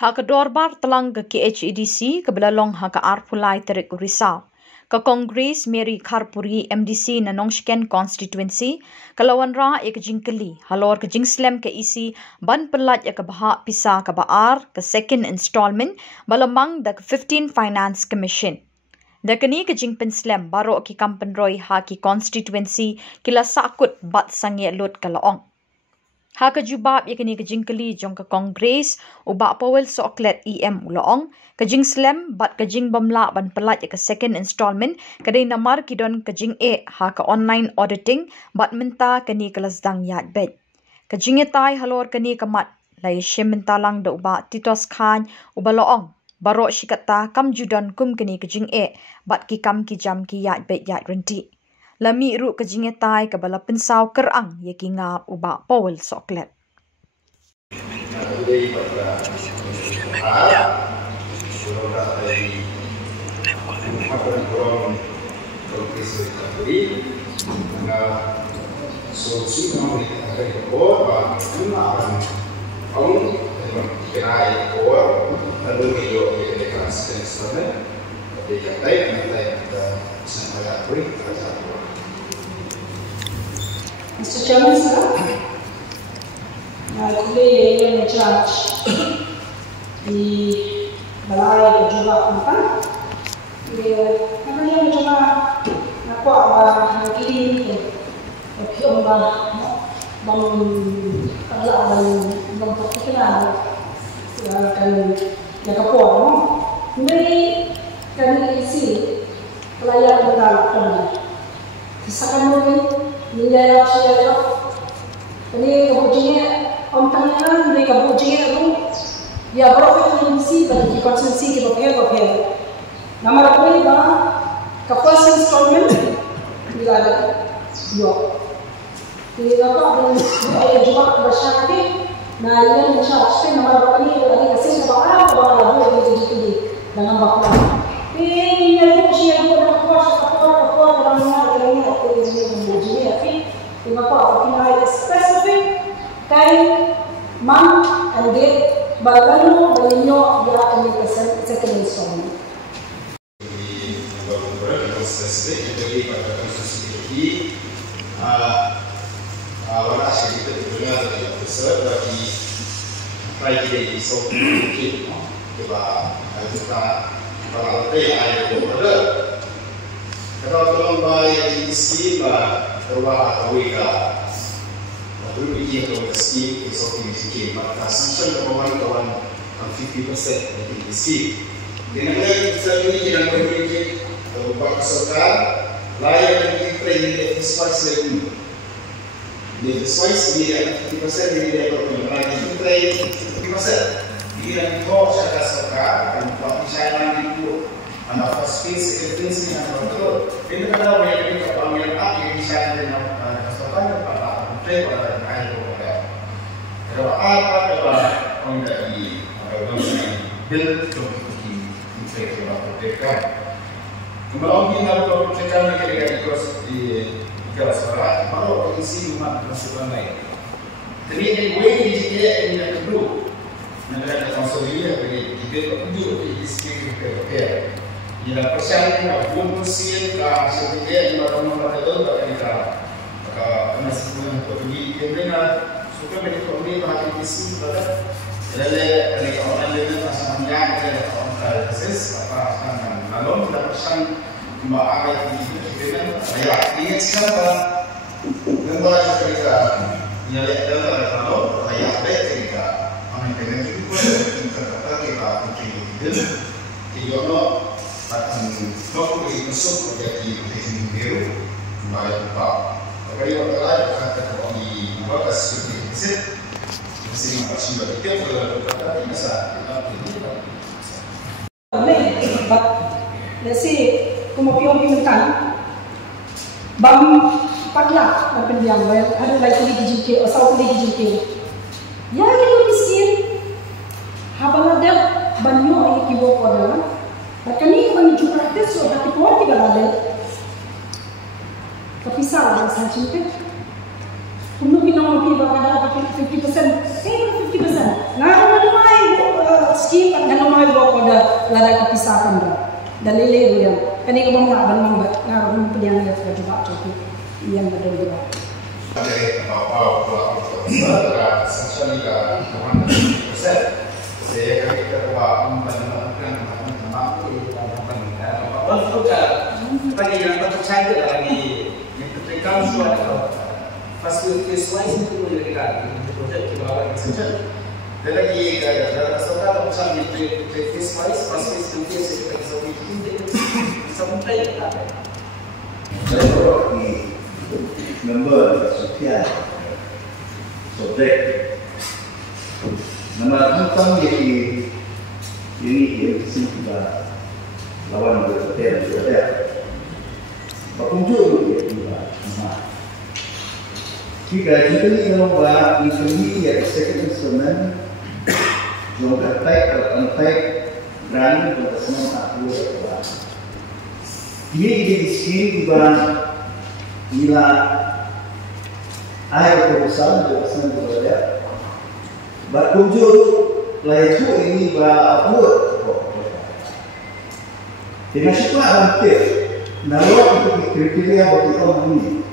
Ha ke dorbar telang ke KHEDC ke belalong ha ke Pyllait terik Risau. Ke Kongres Mary Kharpuri MDC nanong Shken constituency ke lawan ra ke jing Kylli halor ke jing Slem ke isi ban Pyllait ke bahak pisa ke baar ke second installment balamang da ke 15 finance commission. Da kini ke jing pen Slem baro ki kampen roy ha ki constituency kila sakut bat sangi lut ke laong. Ha ke jubab kini ke jing Kylli jong ke Kongres ubak powel soklet EM uloong ke jing Slem bat ke jing bamla ban Pyllait ke second installment kadai namar kidon ke jing ha ke online auditing bat minta kini kelas dang yat bet. Ke jing tai halor kini kemat lai shim mentalang da ubak titos khan ubaloong baro shikata kam judon kum kini ke jing bat ki kam ki jam ki yat bet yat renti. Lami ru ke jing tai ke bala pensau kerang ye ki ngap ubak powel soklet. Mr. Chairman, sir, today I am in charge di Balei juga empat. Kami yang cuma nak buat lagi option bangun bangun perkenalan kan yang kapor. Ini kami isi pelayan berlaku. Sekarang mungkin nilai saya ini Khuborjylla ontangnya ini Khuborjylla itu ya provinsi bagi konsensi kita pakai nama apa ini ke first installment tidak ada yo tidak apa dan juga bersyarat nah yang bersyarat nama apa ini ada kasih kepada orang lalu jadi dengan bakal ini yang usia dua kapor orang lain Khuborjylla Terima kasih. Kita specific time, month, and date. Baru beliau dia akan present second installment. Spesifik jadi pada konstitusi ini, awalnya kita dengar dari besar bagi kita di soal mungkin, kita kalau ada order, kalau tolong bayi isi terwah awika waktu bikin kalau ski esok ini sikit maka assumption kawan 50% dari ski dengan saya ini yang berbicara ubah keserta layak yang kita ini sesuai ini di sesuai ini 50% ini dia berpengaruh kita ini 50% dia kau saya serta dan waktu saya itu anak space efficiency yang betul ini kalau mereka ini kepanggil yang bisa dengan kesertaan pada play pada air korea kalau apa kalau menjadi build community infrastruktur protekan kemudian kita harus protekan negara di kelas barat baru isi umat masukan lain jadi ini ini yang kedua negara konsolidasi bagi kita untuk di segi kepada ia percaya bahawa fungsi ka sebagai orang itu adalah masih pergi kerana suka berikutnya bahagian isi pada adalah orang lain asal yang ada orang tersebut apa lalu kita pesan membawa ini ayat ini sekarang membawa cerita yang ada lalu ayat cerita orang dengan juga kata kita mungkin itu akan fokus masuk menjadi teknik biru kembali lupa. Bagi orang lain kata kalau di buat seperti itu, mesti macam begitu kalau kata bisa kita ini. But let's say kemudian minta bam patla apa yang ada lagi di JK atau di JK. Ya itu miskin. Habang ada banyak yang kibok pada kami menuju praktis sudah keluar tidak ada kepisah dengan sahaja itu. Kemudian kita mau pergi pada 50%, 50%. Nah, mana main ski lada kepisahkan dah. Dalile dia. Kani ko bang nak ban ngarong pediang ya ka juga tu. Yang ada juga. Dari apa essentially ka kawan set. Saya kata bahawa membangun mampu apa ka tadi yang percaya lagi yang terkait suatu facilities wise itu boleh kita projek di bawah essential. Lagi dalam soal macam itu face wise facilities kita sampai apa? Kalau di member sosial, subjek, nama tentang ini yang kita lawan berbeda. Berkunjung dia juga. Jika kita ni kalau buat ini ya second instrument, juga type brand untuk semua aku buat. Dia jadi sini bila air terbesar berkesan berbeda. Berkunjung lain tu ini beraput. Dengan siapa nanti, nalar itu kriteria bagi orang ini.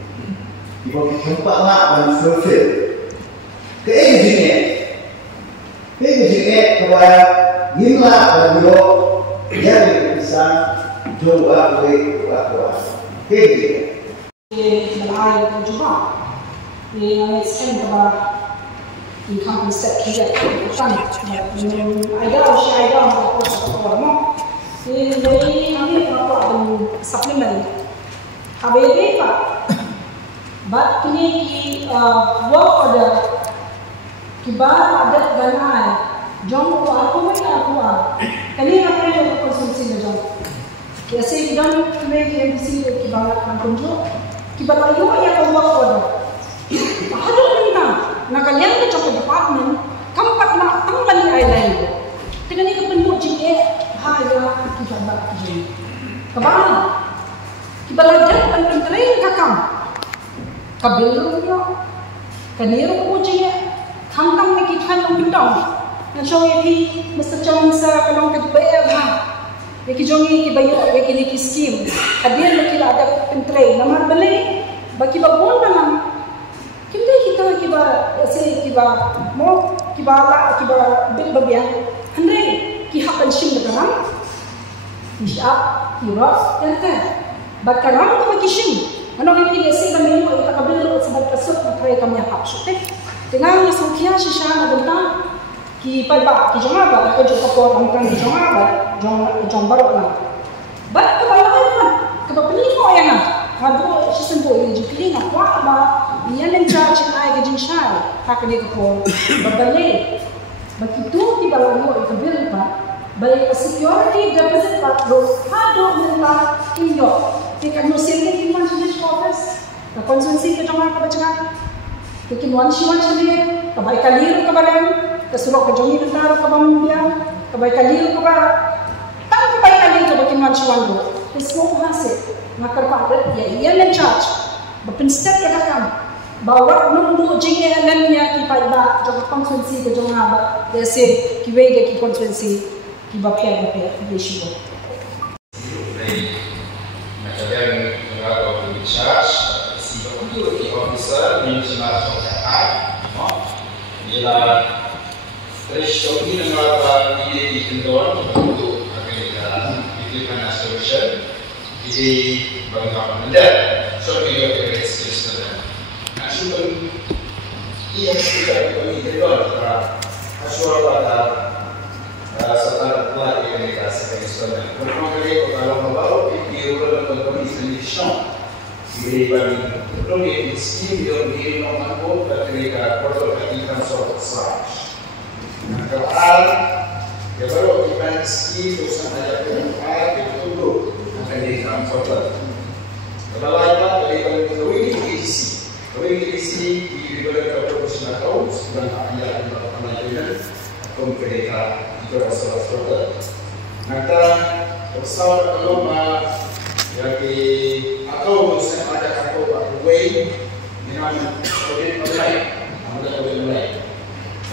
Dibagi tempat nak dan sosial. Keinginan kepada gila dan bio yang bisa doa kuat. Keinginan. Balai juga. Ini Slem kepada di kampus sekitar kan. Ada apa? Ini dari kami apa supplement. Habis apa? But kini work order kibar adat ganai jom aku mai kani apa yang konsumsi na jom kasi dan kini MPC kibar kunjung kibar ayo ya work order ada minta nakalian ke jom department kampat na ang bali island dengan ini kepenuk jike haya kibar kini kabar kibar adat dan pentrain kakam kabelo yo kaniro ko je khamtam ne ki khan ng bindong na shoye ki Mr. Jones sa kalong kadbaya ha ki jongi ki bayo ki ni ki scheme adien ne ki ada pentre namar Balei baki babon banam kinde kita ki ba se ki ba mo ki ba la ki ba bil babya andre ki hakan shim de karam isap yuras tente bakaram ko ki shim ano ini si kami mo itakabilo sa bagkasot na try kami hapsot dengan nasukya siya na bentang ki palba ki jomaba ko jo ko ang kan jomaba jombaro na bat ko ba ka ba pili mo yan na hado si sendo ni jikli na kwa ba yan ang charge ay gajin siya hakani ko Balei bakitu ti balamo ikabil pa Balei security deposit pa ro hado nila kinyo Tikan musim ni kiman jenis office, na konsumsi ke jangan kebacakan. Tikin wansi ni, kebaik kalir kebaran, kesuruh kejongi bentar kebambian, kebaik kalir kebaran. Tang kebaik kalir kebakin wansi wandu. Semua hasil, ngakar padat ya ialen charge. Bapin step ya kakam. Bawa nunggu jinge alamnya ki pada jog konsumsi ke jangan apa. Desi kiwe de ki konsumsi ki bapia beshi. Dan mengaku charge security officer di Samla bila threshold ini mengaku di kendor untuk akan diberikan solution di bangga anda so dia akan sistem nasional ia sudah dibuat para asal pada setelah telah dikomunikasikan sebenarnya. Bermakna kalau membawa video dalam kondisi Shillong, diberi bagi scheme yang nomor ketika portal ikan soal slash. Nah kalau ya baru ikan scheme usaha ada yang itu akan diikan portal. Kalau lainnya dari kalau ini isi diberi profesional accounts dan ada pengajian mereka itu rasa-rasa maka pesawat kalau yang atau saya ada atau way dengan Pyllait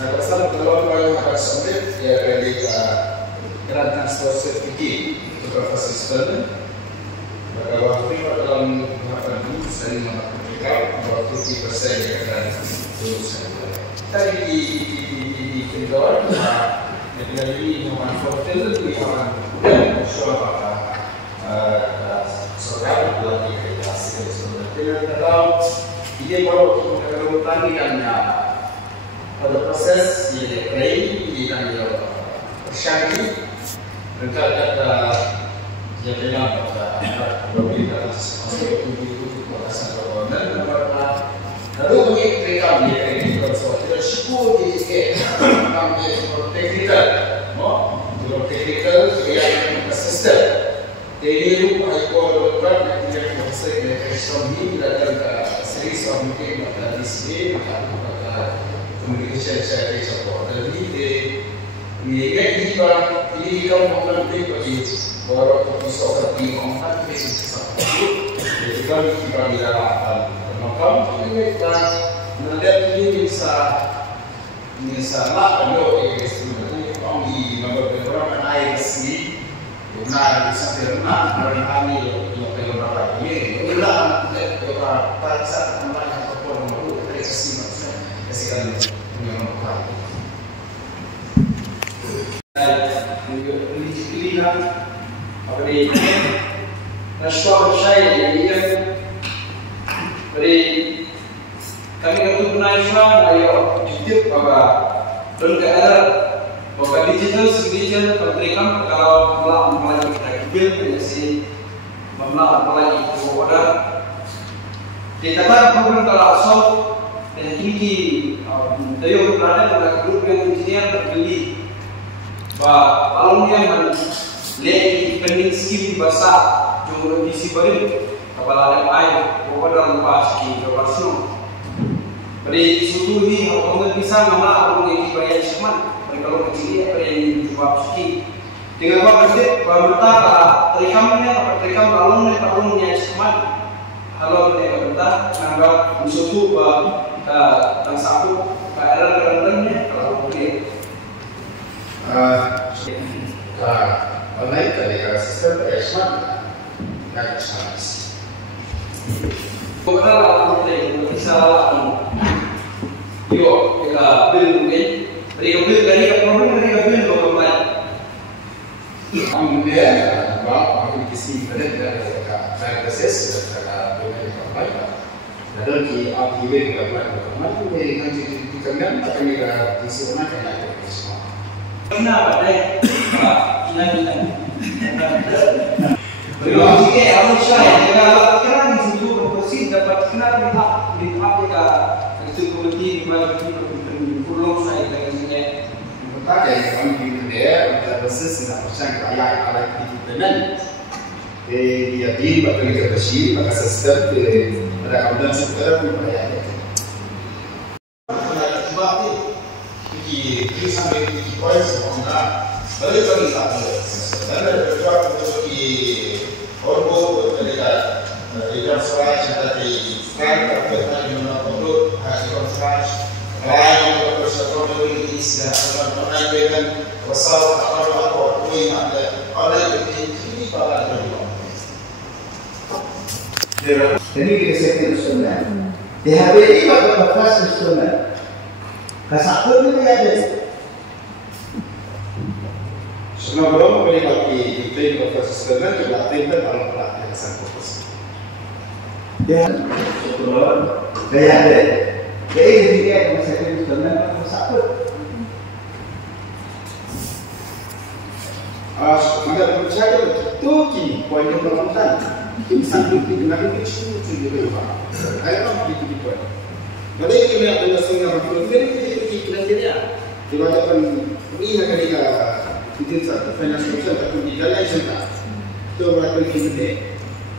nah pesawat kalau ada sampai ya dari Grand Transport Certificate beberapa sistem waktu dalam beberapa dulu saya mengatakan bahwa 50% akan lulus. Tadi di Khubor dengan ini memanfaatkan itu yang dan soal soal lagi kreasi sebenarnya dalam ini kalau kita bertanding pada proses yang lain yang persyaratan dan kata yang memang berbeda sesuatu itu berdasarkan permohonan lalu mereka ini kalau tidak syukur di kami teknikal, untuk teknikal yang sistem. Jadi rumah itu adalah yang proses yang kami dalam seri mungkin pada di sini pada komunikasi saya support. Jadi ini kalau mengenai bagi orang bisa seperti orang bisa support. Jadi kalau kita bilang makam ini kita melihat ini bisa lah kalau ini orang di beberapa air sini benar bisa terima dari kami yang beberapa ini inilah beberapa pasal yang terpon nomor dari kasihkan menyambut dipilihkan apa di nasional saya yang dari kami untuk nasional ayo didik bahwa dan keadaan bahwa digital penterikan kalau melalui bil menjadi melalui order dikatakan program kalau asal dan tinggi dayo berada pada grup yang engineer terbeli bahwa alumni yang lagi pending skill bahasa jumlah visi baru kepala air order lepas di operasi pada suatu ini orang bisa mana orang yang dibayar seman kalau kecil apa yang jawab suki dengan apa berarti bahwa terekam alumnya seman kalau mereka bertah menganggap suatu dan satu keadaan kalau boleh online tadi kalau sistem seman nak seman bukan alam bisa yo kita bil mungkin mereka bil dari problem mereka bil berapa kemudian bahwa aku kisi pada dari proses dari berapa dan di aktifkan berapa dari kan kita akan kita isi mana kan semua kenapa deh kita belum sih harus saya kalau sekarang di situ bersih dapat kenapa di Afrika itu komedi di mana pulau saya dengan berkata yang kami bikin dia berbasis dengan percaya ayat ayat itu benar. Dia di bagian bersih maka sistem pada kemudian sekarang dipercaya. Sebab ini sampai di poin semua balik lagi satu dan juga untuk di Khubor mereka konservasi tadi kan terkait dengan produk hasil konservasi lain untuk sesuatu yang istilah orang dengan wasal atau poin ada ini pada jadi kita setting instrumen di hari ini pada fase instrumen kasar ini ada semua belum boleh di play of instrumen juga tindak dalam pelatihan fokus ya sebelum gaya ada jadi dia yang setting instrumen kasar maka percaya itu kini poin yang berlangsung ini sampai di mana itu sudah berubah. Ayam begitu di poin. Kalau ini yang ada setengah berpuluh ini kita dia. Diwajibkan ini akan kita itu satu financial tapi di dalam juga itu berapa kita.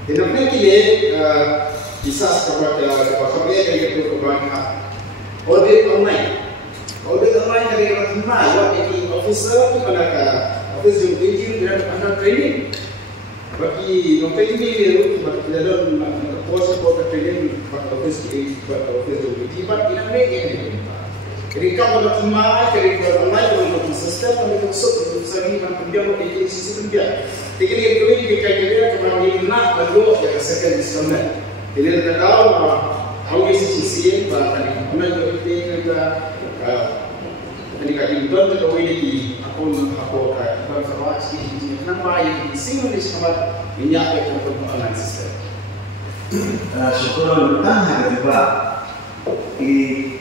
Dan apa kita bisa kepada yang kita perbankan. Audit online dari mana? Jadi officer itu pada office yang tinggi dan ada training. Bagi novel ini bagi dalam proses training bagi office yang tinggi bagi nak ini. Jadi kalau semua kerja online untuk sistem kami masuk untuk segi dia mau ini sistem dia. Tiga ni kami kita kira kemarin ini nak baru yang second installment. Jadi kita tahu how is sisi bahkan kami itu kita ini kan itu tu kau ini aku kan sama sisi nama yang single ni sama minyak itu untuk sistem. Syukur Allah juga.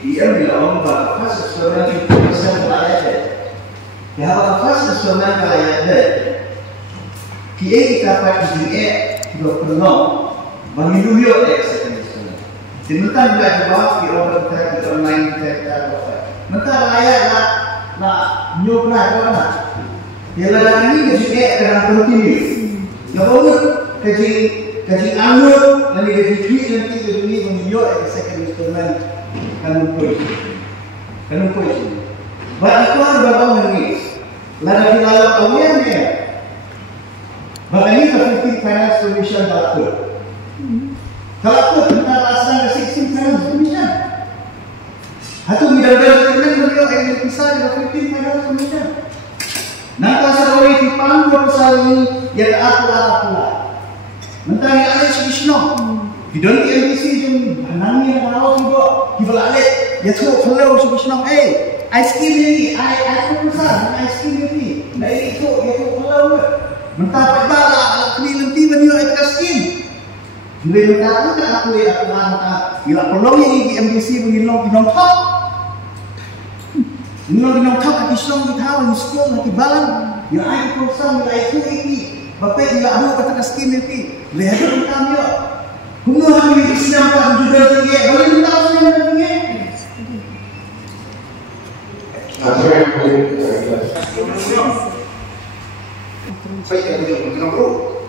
Dia bilang bahawa sesuatu yang bisa berlaku. Ya, bahawa sesuatu yang berlaku. Kita dapat jadi dokter menghidupkan eksperimen. Sementara bila juga kita berada online kita mentara layak nak nyobra mana. Dia lagi ni jadi dalam continuous. Ya boleh kaji anggur dan kaji tweet nanti jadi menghidupkan eksperimen kanun puisi. Baik tuan bapak menangis. Lalu kita aware ni. Bapak ini ke 15 finance solution dalakut. Dalakut kita asal ke 16 finance solution. Hatu midal-midal treatment beliau yang bisa ke 15 finance solution. Nanti serawai di panggung pasal ini yang aku. Mentang yang ada si Shillong. Di dalam NBC jom nangis yang tahu juga di Balei. Ya tu kalau si Shillong, ice cream ni, aku pesan ice cream ni. Nah itu ya tu kalau mentah pada lah kini nanti benda itu kasih. Bila mentah tu aku mana bila perlu yang di NBC menginong top. Inong top di Shillong di tahu di sekolah di balang. Ya aku pesan bila itu ini. Bapak bila aku kata kasih ni, lihat kami yo. Kumuha kami Islam pak juga tinggi, boleh minta Islam tinggi? Baik, kita bro.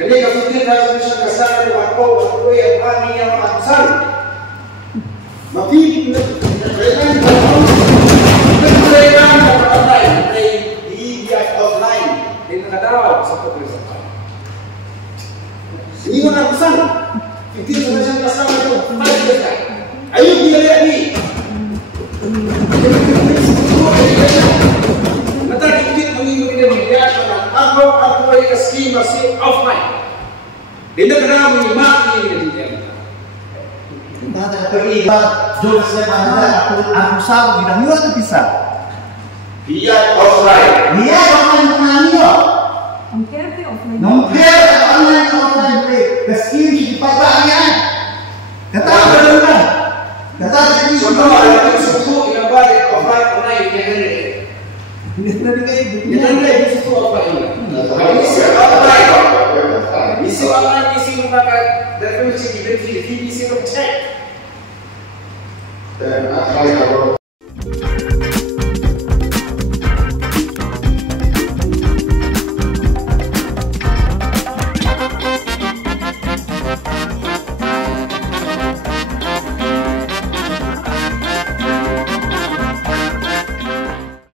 Jadi kalau kita bisa kasar itu apa yang kami yang asal, mungkin mereka online, di offline, ini kadang seperti itu. Ini mana pesan? Itu sebenarnya pesan itu. Ayo kita lihat ni. Nanti kita mengikuti media. Aku yang skema masih offline. Dia kena menyimak ini dia. Nanti terlibat jom saya aku sahaja tidak murah tu bisa. Dia offline. Dia offline menangis. Nongker online break. Keskin di patahnya. Kata apa? Kata ini semua ada susu yang balik offline online yang ini. Ini tadi kayak itu. Itu dia susu offline. Isi online. Isi online isi memakai dari kunci di TV isi cek. Dan apa yang